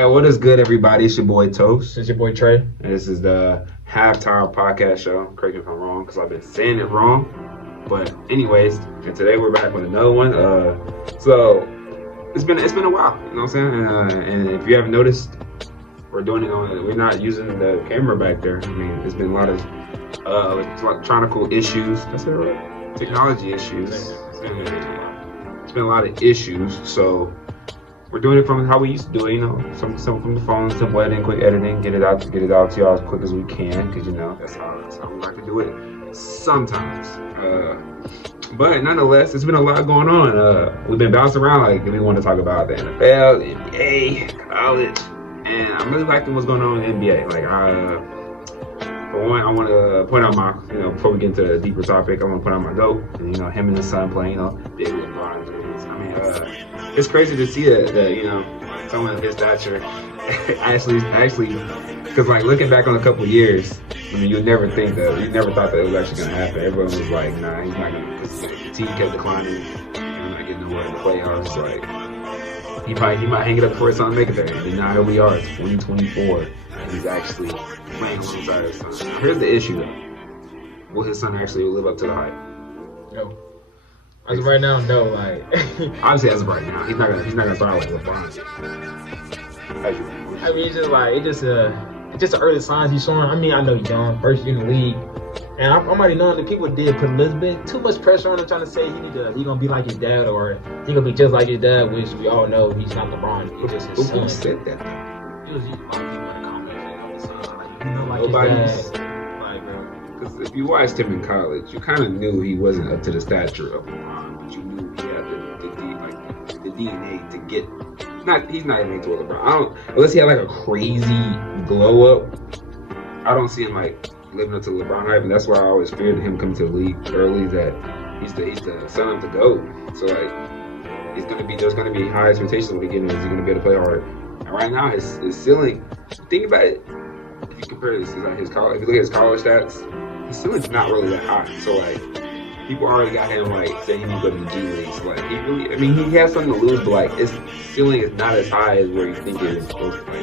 Alright, what is good, everybody? It's your boy Toast. It's your boy Trey. And this is the Halftime Podcast Show. Correct me if I'm wrong, because I've been saying it wrong. But anyways, and today we're back with another one. So it's been a while, you know what I'm saying? And if you haven't noticed, we're not using the camera back there. I mean, there's been a lot of electronical issues. That's it, right? Technology issues. It's been a lot of issues, so we're doing it from how we used to do it, you know, some from the phone, simple editing, quick editing, get it out to y'all as quick as we can, because you know that's how we like to do it sometimes. But nonetheless, it's been a lot going on. We've been bouncing around, like we want to talk about the NFL, the NBA, college, and I'm really liking what's going on in the NBA. Like, for one, I want to point out my, before we get into the deeper topic, I want to point out my GOAT, and, him and his son playing, big LeBron James. I mean, it's crazy to see that someone of his stature actually, because like looking back on a couple of years, I mean, you never thought that it was actually gonna happen. Everyone was like, nah, he's not gonna, because the team kept declining, and not getting nowhere in the playoffs. Like, he might hang it up before his son make it there. And now here we are, it's 2024, and he's actually playing alongside his son. Now, here's the issue though: will his son actually live up to the hype? No. As of right now, no. Like, obviously, as of right now, he's not gonna start like LeBron. I mean, it's just the early signs he's showing. I mean, I know he's young, first year in the league, and I'm already knowing that people did put a little bit too much pressure on him, trying to say he gonna be like his dad or he gonna be just like his dad, which we all know he's not LeBron. He's just his son. Who said that? It was a lot of people in the comments like Nobody's. his dad. Like, bro. Because if you watched him in college, you kind of knew he wasn't up to the stature of LeBron, but you knew he had the DNA to get. He's not even into a LeBron. Unless he had like a crazy glow up. I don't see him like living up to LeBron hype, and that's why I always feared him coming to the league early. That he's the son of the GOAT. So like, there's gonna be high expectations when he gets in. Is he gonna be able to play hard? And right now, his ceiling. Think about it. If you compare this to his college, if you look at his college stats, his ceiling's not really that high. So like, people already got him like saying he needs to go to the G League. So like, he has something to lose, but like his ceiling is not as high as where you think it is supposed to be.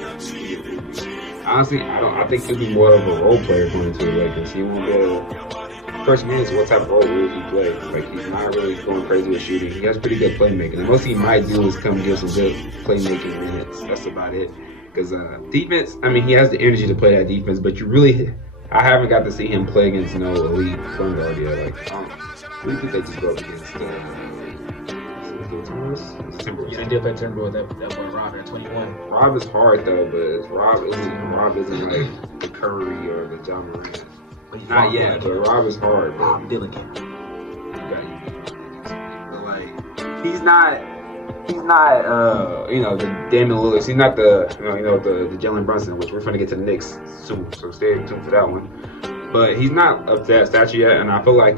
Honestly, I think he'll be more of a role player going to the Lakers. He won't be able to, first minutes, what type of role will he play? Like, he's not really going crazy with shooting. He has pretty good playmaking. The most he might do is come give some good playmaking minutes. That's about it. Because defense, I mean, he has the energy to play that defense, but I haven't got to see him play against no elite point guard yet. Like, who do you think they just go up against? Timberwolves? Yeah, they did play Timberwolves. That boy Rob at 21. Rob is hard though, but Rob isn't like the Curry or the John Morant. Not yet, but Rob is hard. Rob Dylan came. But like, he's not the Damian Lillard. He's not the the Jalen Brunson, which we're gonna get to the Knicks soon. So stay tuned for that one. But he's not up to that stature yet, and I feel like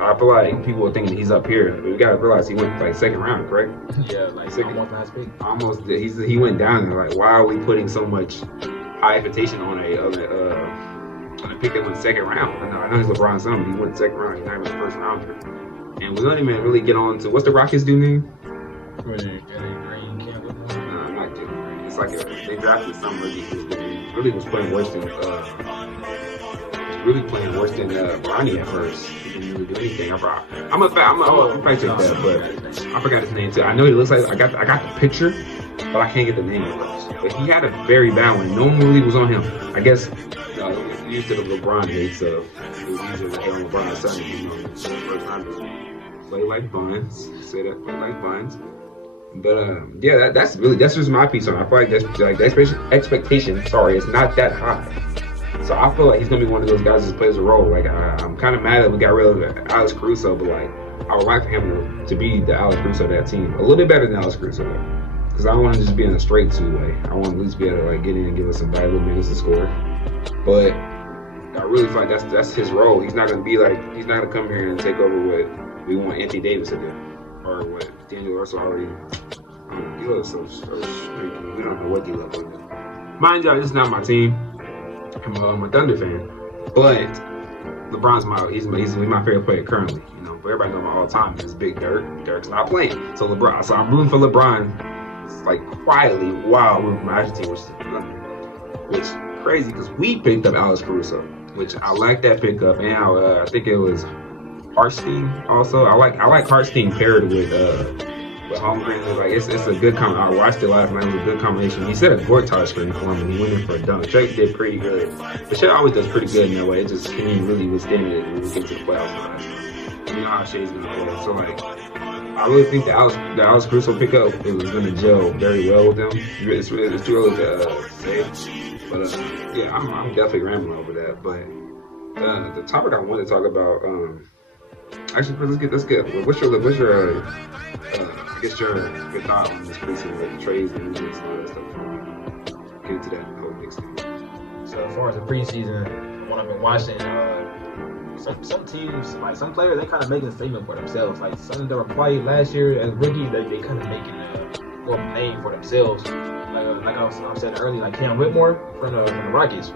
I feel like people are thinking he's up here. But we gotta realize he went like second round, correct? Yeah, like almost last pick. Almost. He went down there. Like, why are we putting so much high expectation on a pick that went second round? I know he's LeBron's son, but he went second round. He's not even the first rounder. And we don't even really get on to what's the Rockets' dude name? Green Campbell. No, I'm not Jalen Green. It's like they drafted some rookie who really was playing worse than Bronny at first. He didn't really do anything. I'm fact check that, but I forgot his name too. I know he looks like I got the picture, but I can't get the name first. But he had a very bad one. No one really was on him. I guess used to the LeBron hate, so it was easier to hate on LeBron's son. First time play like buns. Say that, play like buns. But yeah, that's just my piece on it. I feel like the expectation. Sorry, it's not that high. So I feel like he's gonna be one of those guys that plays a role. Like, I'm kind of mad that we got rid of Alex Caruso, but like, I would like for him to be the Alex Caruso of that team, a little bit better than Alex Caruso, because I don't want to just be in a straight two-way. I want to at least be able to like get in and give us some valuable minutes to score. But I really feel like that's his role. He's not gonna come here and take over what we want Anthony Davis to do, or what Daniel Russell already. We don't know what he left with. Mind you, this is not my team. I'm a Thunder fan, but LeBron's my favorite player currently. But everybody knows him all the time is Big Dirk. Dirk's not playing, so I'm rooting for LeBron like quietly while we're from Argentina, which crazy because we picked up Alex Caruso, which I like that pickup, and I think it was Hartstein also. I like Hartstein paired with Holmgren. Like it's a good I watched it last night. It was a good combination. He set a Gortat screen for him and he went in for a dunk. Drake did pretty good. The Shea always does pretty good in that way. It just he didn't really withstand it when we get to the playoffs. You know how Shea's gonna play. So like I really think the Alex Caruso pickup it was gonna gel very well with them. It's too early to say, but yeah, I'm definitely rambling over that. But the topic I wanted to talk about. Actually, let's get. What's your I guess your thought on this preseason, like the trades and movements and all that stuff. Get into that whole mix thing. So as far as the preseason, what I've been watching, some teams, like some players, they kind of making a statement for themselves. Like some that were played last year as rookies, they kind of making more of a name for themselves. Like I was saying earlier, like Cam Whitmore from the Rockets,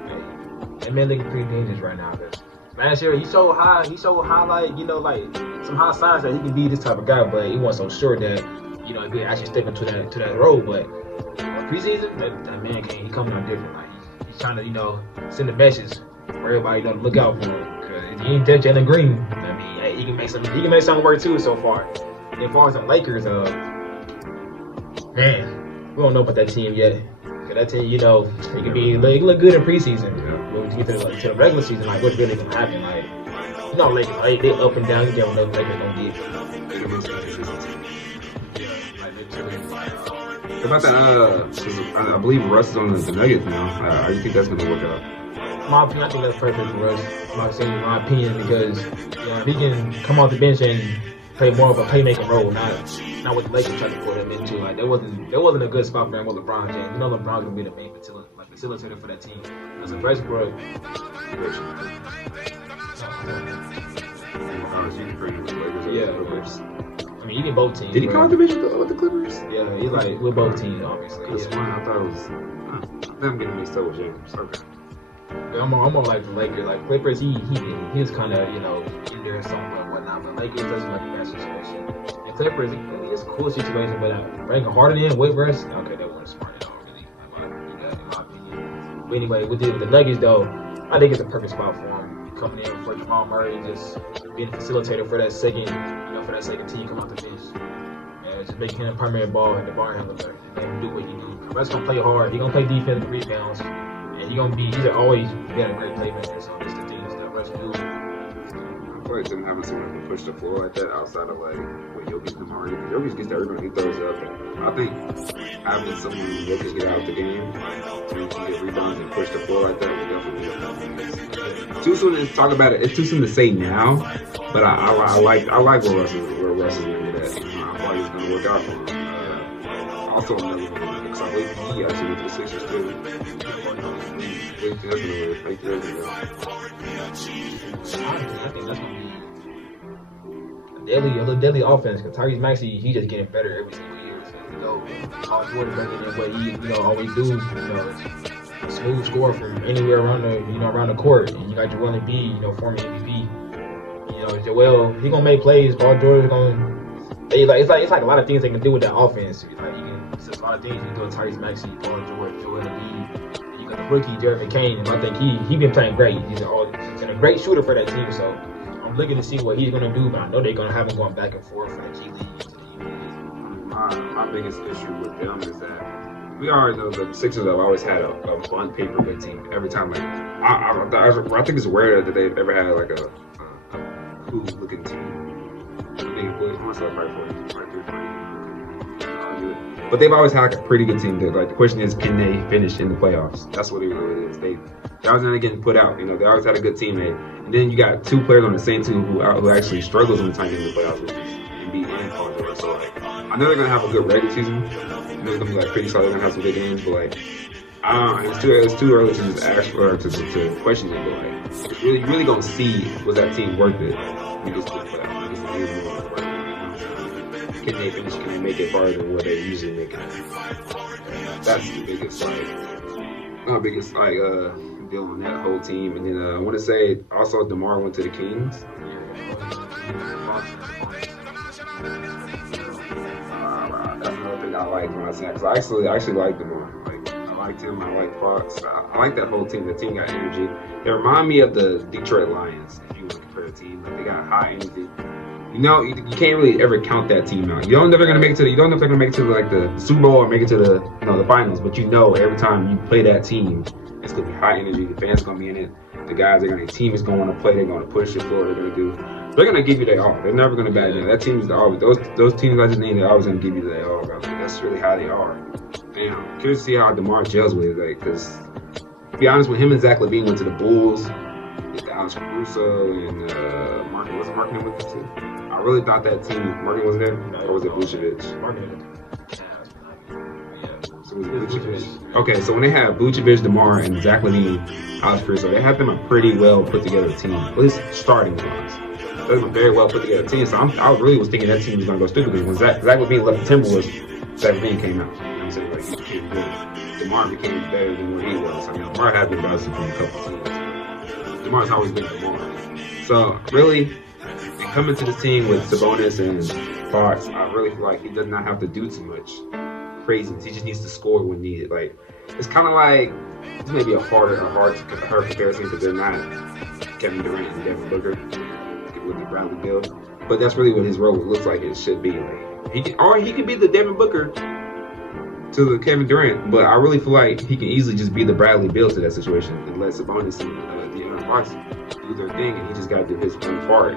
that man looking pretty dangerous right now. Last year he showed like like some high signs that he can be this type of guy, but he wasn't so sure that he could actually step into that role. But preseason, that man he coming out different. Like he's trying to send a message for everybody to look out for him because he ain't just Jalen Green. I mean, hey, he can make something work too so far. And as far as the Lakers, man, we don't know about that team yet. Cause that team, it can look good in preseason. When we get to the regular season, like what's really gonna happen? Like, Lakers, like, they up and down. You never know what Lakers gonna get. What about that? I believe Russ is on the Nuggets now. How do you think that's gonna work out? My opinion, I think that's perfect for Russ. My opinion, because if he can come off the bench and play more of a playmaking role, not what the Lakers tried to put him into. Like there wasn't a good spot for him with LeBron James. LeBron's gonna be the main facilitator for that team. As a Westbrook, I mean, he did both teams. Did he call division with the Clippers? Yeah, he's like with both teams, obviously. That's fine. I thought it was. I'm getting mixed up with James. Okay. Yeah, I'm more like the Lakers. Like Clippers, he was kind of in there somewhere and whatnot. But Lakers doesn't like a bad situation. And Clippers, it's a cool situation, but bringing Harden in with Russ, okay, that wasn't smart at all, really. In my opinion. But anyway, with the Nuggets though, I think it's a perfect spot for him coming in for Jamal Murray, just being a facilitator for that second team come out the bench. Just making him a primary ball and the bar handler better. Let him do what he do. Russ gonna play hard. He gonna play defensive rebounds. And he's always been a great playmaker, so that's the things that Russ do. I feel like them having someone who can push the floor like that outside of like when Jokic come already. Jokic gets that rebound, he throws it up. I think having someone who Jokic get out of the game to get rebounds and push the floor like that would definitely be too soon to talk about it. It's too soon to say now, but I like where Russ is going with that. I thought he was going to work out for him. Also another one because I believe he actually went to the Sixers too. I think that's gonna be a deadly offense because Tyrese Maxey, he just getting better every single year. Paul George bringing in what he always do, smooth score from anywhere around the court. And you got Joel Embiid, former MVP. Joel, he gonna make plays. Paul George gonna. It's like a lot of things they can do with that offense. Like there's a lot of things you can do with Tyrese Maxey, Paul George, Joel Embiid. You got the rookie Jared McCain, and I think he been playing great. He's a great shooter for that team. So I'm looking to see what he's gonna do. But I know they're gonna have him going back and forth from the G League to the U League. My biggest issue with them is that we already know the Sixers have always had a on paper good team. Every time, like I think it's rare that they've ever had like a cool looking team. But they've always had like a pretty good team. Like the question is, can they finish in the playoffs? That's what it really is. They always end up getting put out. They always had a good teammate. And then you got two players on the same team who actually struggles when time in the playoffs, which is Embiid and Paul George. So like, I know they're gonna have a good regular season. They're gonna be like pretty solid. They're gonna have some good games, but like, it's too early to just ask or to question it. But like, it's really gonna see was that team worth it. Can they finish? Can they make it farther than what they usually make it? That's the biggest deal on that whole team. And then I want to say also DeMar went to the Kings. That's another thing I I liked when I seen that, because I actually liked DeMar. Like, I liked him. I liked Fox. I like that whole team. The team got energy. They remind me of the Detroit Lions. If you want to compare the team, like they got high energy. You know, you can't really ever count that team out. You don't know if they're gonna make it to you don't know if they're gonna make it to like the Super Bowl or make it to the finals. But you know, every time you play that team, it's gonna be high energy. The fans gonna be in it. The guys the team is going to play. They're gonna push it forward. They're gonna give you their all. They're never gonna back down. That team is always those teams I just named. They're always gonna give you their all. Like, that's really how they are. Damn, I'm curious to see how DeMar gels with it. Like, because to be honest, when him and Zach LaVine went to the Bulls, with Alex Caruso and Martin, wasn't Martin with them too? I really thought that team, Martin was there, or was it Vucevic? Martin. So it was Vucevic. Okay, so when they had Vucevic, DeMar, and Zach LaVine, Alex Caruso, they had them a pretty well put together team, at least starting wise. They were a very well put together team. So I really was thinking that team was gonna go stupid because when Zach LaVine left the Timberwolves, Zach LaVine came out. You know what I'm saying? Like, he became good. DeMar became better than what he was. I mean, DeMar had been better from a couple teams. DeMar's always been DeMar. So really, coming to the team with Sabonis and Fox, I really feel like he does not have to do too much craziness. He just needs to score when needed. Like, it's kind of like, this may be a hard comparison because they're not Kevin Durant and Devin Booker with the Bradley Beal, but that's really what his role looks like it should be. Like, he could be the Devin Booker to the Kevin Durant, but I really feel like he can easily just be the Bradley Beal to that situation and let Sabonis and De'Aaron Fox do their thing, and he just got to do his own part.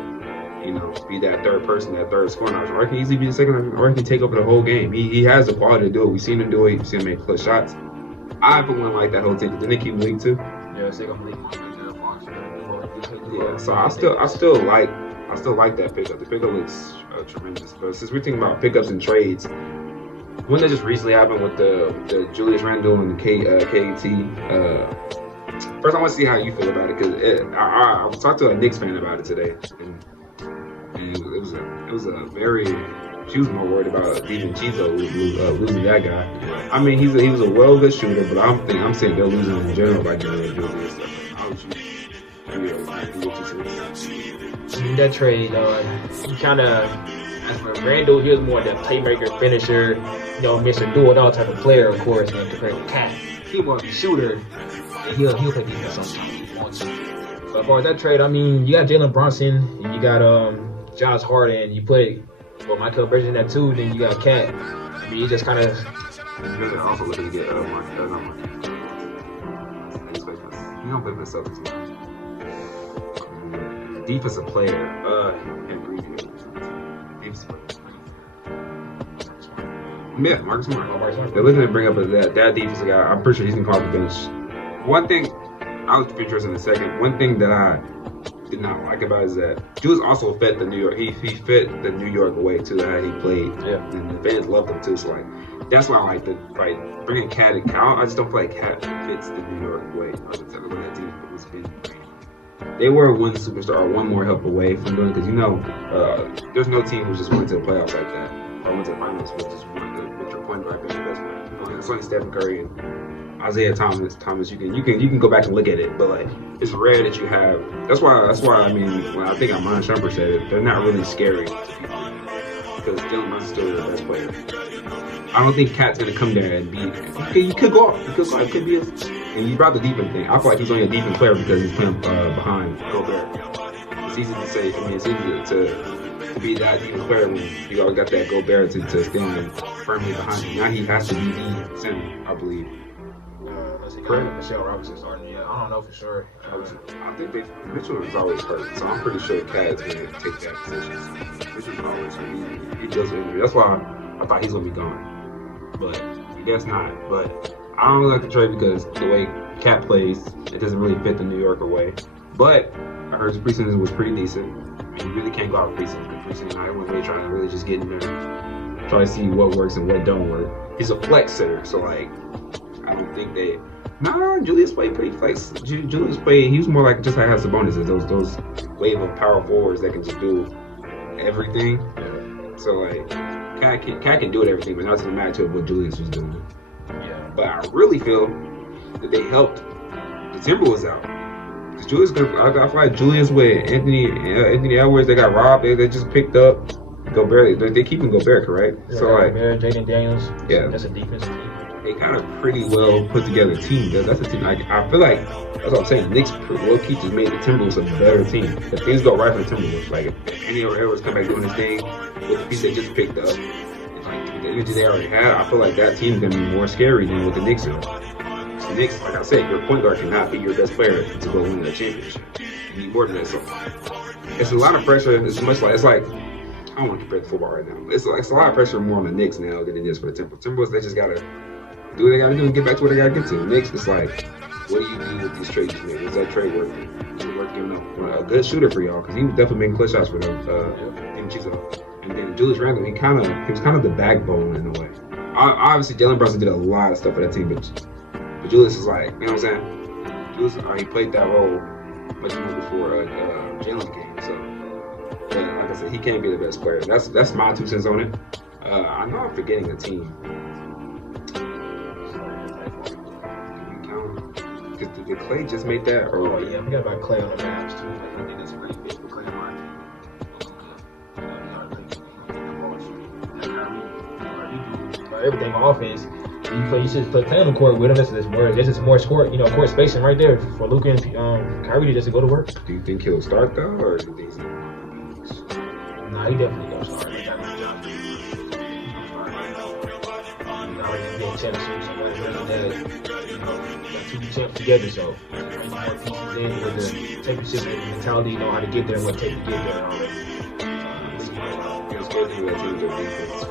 You know, be that third person, that third scoring option. Or he can easily be the second, or he can take over the whole game. He has the quality to do it. We've seen him do it. We've seen him make clutch shots. I wouldn't like that whole team. Didn't they keep league too? Yeah, it's like I'm league. Yeah, so I still like that pickup. The pickup looks tremendous. But since we're thinking about pickups and trades, one that just recently happened with the Julius Randle and the KT. First, I want to see how you feel about it because I talked to a Knicks fan about it today, and it was a very. She was more worried about DiVincenzo losing that guy. I mean, he was a good shooter, but I'm saying they're losing in general by getting rid of Julius and stuff. How would you? That trade, he kind of, as for Randall, he was more that playmaker, finisher, you know, Mr. Do-It-All type of player, of course, and compared to Cat. He more of a shooter, and he'll play defense sometimes if he wants to. So as far as that trade, I mean, you got Jalen Brunson, and you got Josh Harden, you put Michael Bridges in that too, then you got Cat. I mean, you just kind of... You're also looking to get Mark. You don't play for the Celtics now. Defensive player, yeah, Marcus Smart. They're looking to bring up that defensive guy. I'm pretty sure he's gonna call the bench. One thing I'll be interested in a second. One thing that I did not like about it is that Julius also fit the New York. He fit the New York way too. How he played, yeah, and the fans loved him too. So like that's why I like bringing Cat and Cal. I just don't feel like Cat fits the New York way. When that team was been. They were one superstar or one more help away from doing it because, you know, there's no team who just went to the playoffs like that or went to the finals with just with your point guard being the best player. You know, it's only Stephen Curry and Isaiah Thomas. You can go back and look at it, but like it's rare that you have. That's why I mean when I think Iman Shumpert said it, they're not really scary because Jalen Brunson's still the best player. I don't think Cat's gonna come there and be. He could go off. It could be. And you brought the defense thing. I feel like he's only a defense player because he's playing behind Gobert. It's easy to say. I mean, it's easy to be that defense player when you always got that Gobert to stand firmly behind him. Now he has to be the center, I believe. Correct. Michelle Robinson starting. Yeah, I don't know for sure. I think Mitchell is always hurt, so I'm pretty sure Cat's going to take that position. Mitchell's always hurt. He deals with injury. That's why I thought he's going to be gone. But I guess not. But I don't really like the trade because the way Cat plays, it doesn't really fit the New Yorker way. But I heard his preseason was pretty decent. I mean, you really can't go out of preseason because preseason I wasn't really trying to really just get in there, try to see what works and what don't work. He's a flex sitter, so like I don't think they. Nah, Julius played pretty flex. Julius played. He was more like just like how Sabonis is. Those wave of power forwards that can just do everything. So like Cat can do everything, but not to the magnitude of what Julius was doing. Yeah. But I really feel that they helped the Timberwolves out. Because Julius, I feel like Julius with Anthony Edwards, they got robbed. They just picked up Gobert, they keeping Gobert, correct? Yeah, So like, Gobert, Jaden Daniels. Yeah. That's a defensive team. they got a pretty well put together team. That's a team. Like, I feel like that's what I'm saying. The Knicks low key just made the Timberwolves a better team. If things go right for the Timberwolves, like if Andy Edwards come back doing his thing with the piece they just picked up, like the energy they already had, I feel like that team's gonna be more scary than what the Knicks are. The Knicks, like I said, your point guard cannot be your best player to go win the championship. You need more than that. So it's a lot of pressure. It's much like I don't want to compare the football right now. It's a lot of pressure more on the Knicks now than it is for the Timberwolves. They just gotta do what they gotta do and get back to what they gotta get to. The Knicks, it's like, what do you do with these trades you made? Is that trade worth it? Is it worth giving up a good shooter for y'all? Because he was definitely making clutch shots for them. And then Julius Randle, he was kind of the backbone in a way. Obviously, Jalen Brunson did a lot of stuff for that team, but Julius is like, you know what I'm saying? Julius, he played that role much more before Jalen came. So, but like I said, he can't be the best player. That's my 2 cents on it. I know I'm forgetting a team. Did Clay just make that? Or yeah, I forgot about Clay on the Mavs too. I think that's pretty big for Clay on everything offense. You should play on the court with him. There's just more court spacing right there for Luka and Kyrie just to go to work. Do you think he'll start though, or do you think he's Nah, he definitely gonna start. Getting championships and two champs together, so more pieces in with the championship mentality, you know how to get there and what it takes to get there already. It's good to that team's defense.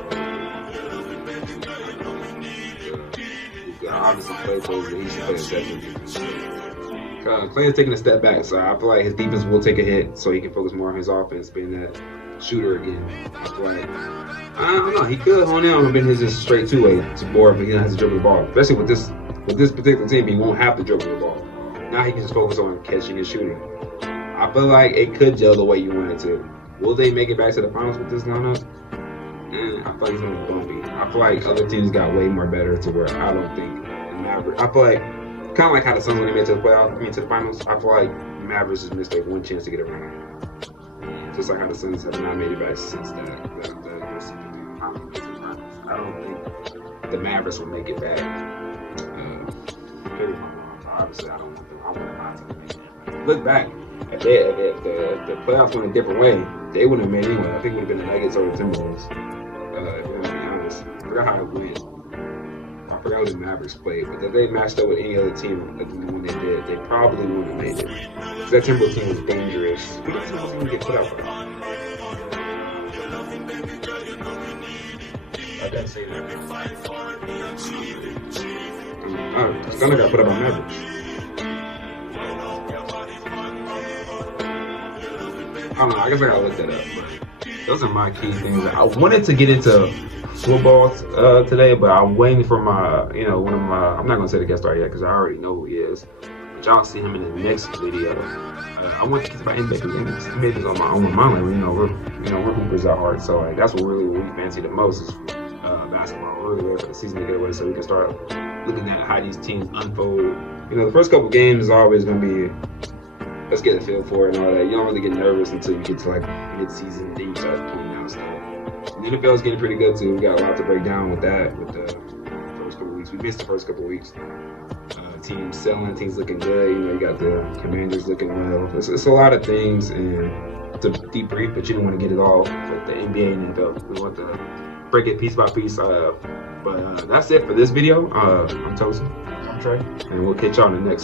Obviously, Clay told me he should play a second defense. Clay is taking a step back, so I feel like his defense will take a hit so he can focus more on his offense, being that shooter again. I feel like, I don't know, he could hone in on being his just straight two-way to more, but he has to dribble the ball. Especially with this particular team, he won't have to dribble the ball. Now he can just focus on catching and shooting. I feel like it could gel the way you want it to. Will they make it back to the finals with this lineup? I feel like he's gonna be bumpy. I feel like other teams got way more better to where I don't think the Mavericks. I feel like kind of like how the Suns when they made it to the playoffs, to the finals. I feel like Mavericks just missed one chance to get it right. Just like how the Suns have not made it back since that I don't think the Mavericks will make it back. Obviously, I don't want them. I want them not to make it. Look back, if the playoffs went a different way, they wouldn't have made it anyway. I think it would have been the Nuggets or the Timberwolves. If we're gonna be honest, I forgot how it went. I forgot what the Mavericks played, but if they matched up with any other team when they did, they probably wouldn't have made it. Because that Timberwolves team was dangerous. Who did the Timberwolves even get put out for? I can't say that. Gunner got put up by Mavericks. I don't know. I guess I gotta look that up. But those are my key things. I wanted to get into football today, but I'm waiting for my, one of my. I'm not gonna say the guest star yet because I already know who he is. But y'all see him in the next video. I want to get about NBA because NBA is on my mind. We're hoopers at heart, so like that's what we fancy the most is basketball. We're really ready for the season to get away, so we can start looking at how these teams unfold. The first couple games is always gonna be. Let's get a feel for it and all that. You don't really get nervous until you get to like mid-season, then you start pulling down stuff. The NFL is getting pretty good too. We got a lot to break down with that. With the first couple weeks, we missed the first couple weeks. Teams selling, teams looking good. You got the Commanders looking well. It's a lot of things and to debrief, but you don't want to get it all with the NBA and NFL. We want to break it piece by piece. But that's it for this video. I'm Tosin. I'm Trey. And we'll catch y'all in the next one.